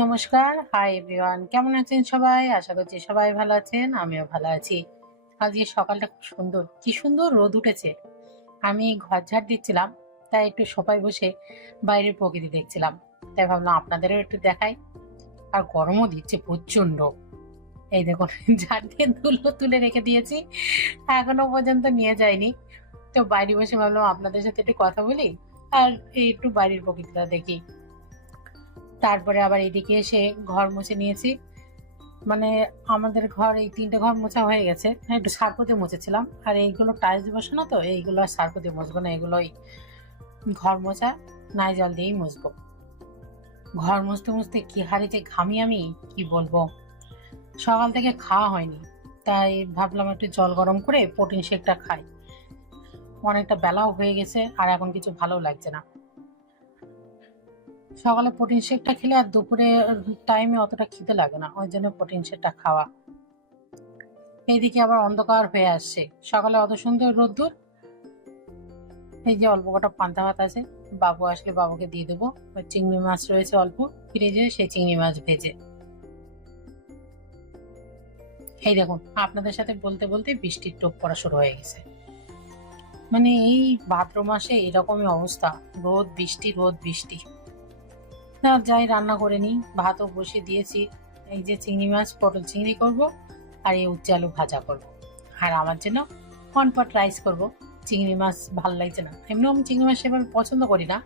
নমস্কার, hi everyone. কেমন আছেন সবাই? আশা করছি সবাই ভালো আছেন। আমিও ভালো আছি। আজকে সকালটা খুব সুন্দর। কি সুন্দর রোদ উঠেছে। আমি ঘর ঝাড় দিচ্ছিলাম। তাই একটু সোফায় বসে বাইরের প্রকৃতি দেখছিলাম। তাই ভাবলাম আপনাদেরও একটু দেখাই। আর গরমও দিচ্ছে প্রচন্ড। এই দেখুন ঝাড় দিয়ে ধুলো তুলে রেখে দিয়েছি। এখনো পর্যন্ত নিয়ে যাইনি। তো বাইরে বসে ভাবলাম আপনাদের সাথে একটু কথা বলি। আর এই একটু বাইরের প্রকৃতিটা দেখি। তারপরে আবার এদিকে এসে ঘর মুছে নিয়েছি। মানে আমাদের ঘর এই ৩ টে ঘর মোছা হয়ে গেছে। হ্যাঁ, একটু সার্ফ দিয়ে মুছেছিলাম। আর এইগুলো টাইলস বসানো তো এইগুলো আর সার্ফ দিয়ে মুছবো না, এগুলোই ঘর মোছা নাইজল দিয়েই মুছবো। ঘর মুছতে মুছতে কি হারে যে ঘামি আমি, কি বলবো। সকাল থেকে খাওয়া হয়নি, তাই ভাবলাম একটু জল গরম করে প্রোটিন শেকটা খাই। অনেকটা বেলাও হয়ে গেছে আর এখন কিছু ভালো লাগছে না। সকালে প্রোটিন শেকটা খেলে আর দুপুরে টাইমে অতটা খিদে লাগে না, ওই জন্য প্রোটিন শেকটা খাওয়া। এইদিকে আবার অন্ধকার হয়ে আসছে। সকালে অত সুন্দর রোদ্দুর। এই যে অল্প কটা পান্তা ভাত আছে, বাবু আসলে বাবুকে দিয়ে দেবো। ওই চিংড়ি মাছ রয়েছে অল্প ফ্রিজে, সেই চিংড়ি মাছ ভেজে। এই দেখুন আপনাদের সাথে বলতে বলতে বৃষ্টির টোপ পড়া শুরু হয়ে গেছে। মানে এই ভাদ্র মাসে এরকমই অবস্থা, রোদ বৃষ্টি রোদ বৃষ্টি। না যাই রান্না করে নিই, ভাতও বসিয়ে দিয়েছি। এই যে চিংড়ি মাছ পটল চিংড়ি করব, আর এই উচ্ছে আলু ভাজা করব। আর আমার জন্য ওয়ান পট রাইস করব। চিংড়ি মাছ ভালো লাগছে না, এমনিও আমি চিংড়ি মাছ সেভাবে পছন্দ করি না,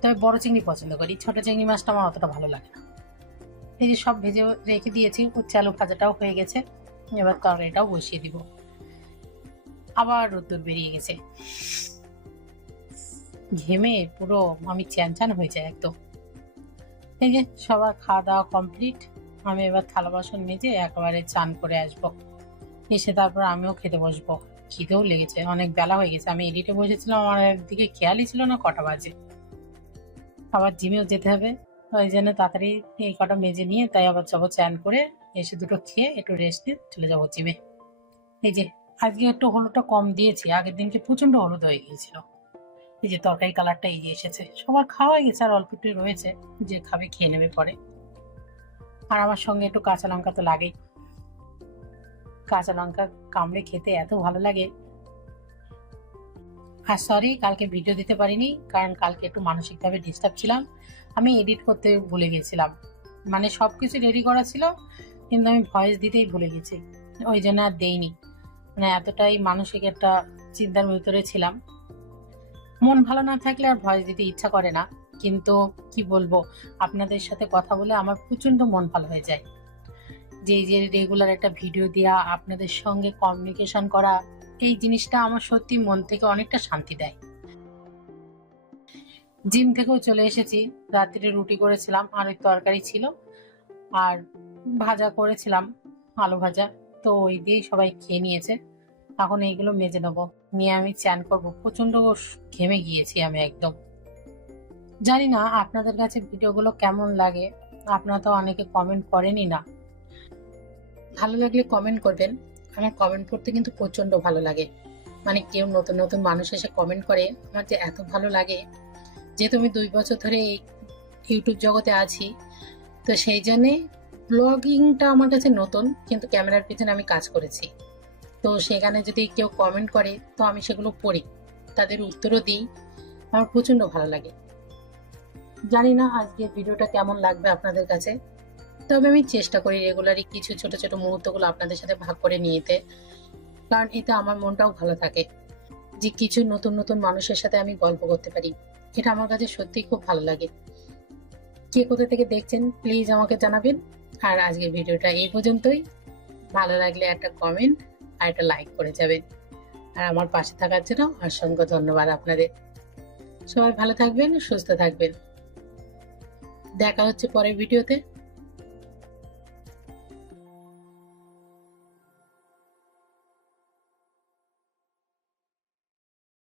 তবে বড় চিংড়ি পছন্দ করি, ছোট চিংড়ি মাছটা আমার অতটা ভালো লাগে না। এই যে সব ভেজে রেখে দিয়েছি, উচ্ছে আলু ভাজাটাও হয়ে গেছে। এবার তরকারিটাও বসিয়ে দিব। আবার রোদ্দুর বেরিয়ে গেছে, ঘেমে পুরো আমি চ্যান হয়ে যায় একদম। এই যে সবার খাওয়া দাওয়া কমপ্লিট। আমি এবার থালা বাসন মেজে একেবারে চান করে আসবো। এসে তারপর আমিও খেতে বসবো। খিদেও লেগেছে, অনেক বেলা হয়ে গেছে। আমি এডিটে বসেছিলাম, আমার একদিকে খেয়ালই ছিল না কটা বাজে। আবার জিমেও যেতে হবে, ওই জন্য তাড়াতাড়ি এই কটা মেজে নিয়ে তাই আবার যাবো চান করে। এসে দুটো খেয়ে একটু রেস্ট নিয়ে চলে যাবো জিমে। এই যে আজকে একটু হলুদটা কম দিয়েছি, আগের দিনকে প্রচন্ড হলুদ হয়ে গিয়েছিল। এই যে তরকারি কালারটা এই যে এসেছে। সবার খাওয়া হয়ে গেছে, আর অল্প একটু রয়েছে, যে খাবে খেয়ে নেবে পরে। আর আমার সঙ্গে একটু কাঁচা লঙ্কা তো লাগেই। কাঁচা লঙ্কা কামড়ে খেতে এত ভালো লাগে। আর সরি কালকে ভিডিও দিতে পারিনি, কারণ কালকে একটু মানসিকভাবে ডিস্টার্ব ছিলাম। আমি এডিট করতে ভুলে গেছিলাম। মানে সবকিছু রেডি করা ছিল, কিন্তু আমি ভয়েস দিতেই ভুলে গেছি, ওই জন্য আর দেইনি। মানে এতটাই মানসিক একটা চিন্তার ভিতরে ছিলাম। মন ভালো না থাকলে আর ভয়েস দিতে ইচ্ছা করে না। কিন্তু কি বলবো, আপনাদের সাথে কথা বলে আমার প্রচন্ড মন ভালো হয়ে যায়। যে রেগুলার একটা ভিডিও দেওয়া, আপনাদের সঙ্গে কমিউনিকেশন করা, এই জিনিসটা আমার সত্যি মন থেকে অনেকটা শান্তি দেয়। জিম থেকেও চলে এসেছি, রাত্রে রুটি করেছিলাম আর ওই তরকারি ছিল, আর ভাজা করেছিলাম, আলু ভাজা। তো ওই দিয়েই সবাই খেয়ে নিয়েছে। এখন এইগুলো মেজে নেবো, নিয়ে আমি চান করবো। প্রচন্ড ঘেমে গিয়েছি আমি একদম। জানি না আপনাদের কাছে ভিডিওগুলো কেমন লাগে, আপনারা তো অনেকে কমেন্ট করেনই না। ভালো লাগলে কমেন্ট করবেন। আমার কমেন্ট পড়তে কিন্তু প্রচন্ড ভালো লাগে। মানে কেউ নতুন নতুন মানুষ এসে কমেন্ট করে, আমার যে এত ভালো লাগে। যেহেতু আমি 2 বছর ধরে এই ইউটিউব জগতে আছি, তো সেই জন্যে ব্লগিংটা আমার কাছে নতুন, কিন্তু ক্যামেরার পিছনে আমি কাজ করেছি। তো সেখানে যদি কেউ কমেন্ট করে, তো আমি সেগুলো পড়ি, তাদের উত্তরও দিই। আমার প্রচন্ড ভালো লাগে। জানি না আজকে ভিডিওটা কেমন লাগবে আপনাদের কাছে, তবে আমি চেষ্টা করি রেগুলারই কিছু ছোট ছোট মুহূর্তগুলো আপনাদের সাথে ভাগ করে নিতে, কারণ এতে আমার মনটাও ভালো থাকে যে কিছু নতুন নতুন মানুষের সাথে আমি গল্প করতে পারি। এটা আমার কাছে সত্যিই খুব ভালো লাগে। কে কোথা থেকে দেখছেন প্লিজ আমাকে জানাবেন। আর আজকের ভিডিওটা এই পর্যন্তই। ভালো লাগলে একটা কমেন্ট আর একটা লাইক করে যাবেন। আর আমার পাশে থাকার জন্য অসংখ্য ধন্যবাদ আপনাদের। সবাই ভালো থাকবেন, সুস্থ থাকবেন। দেখা হচ্ছে পরের ভিডিওতে।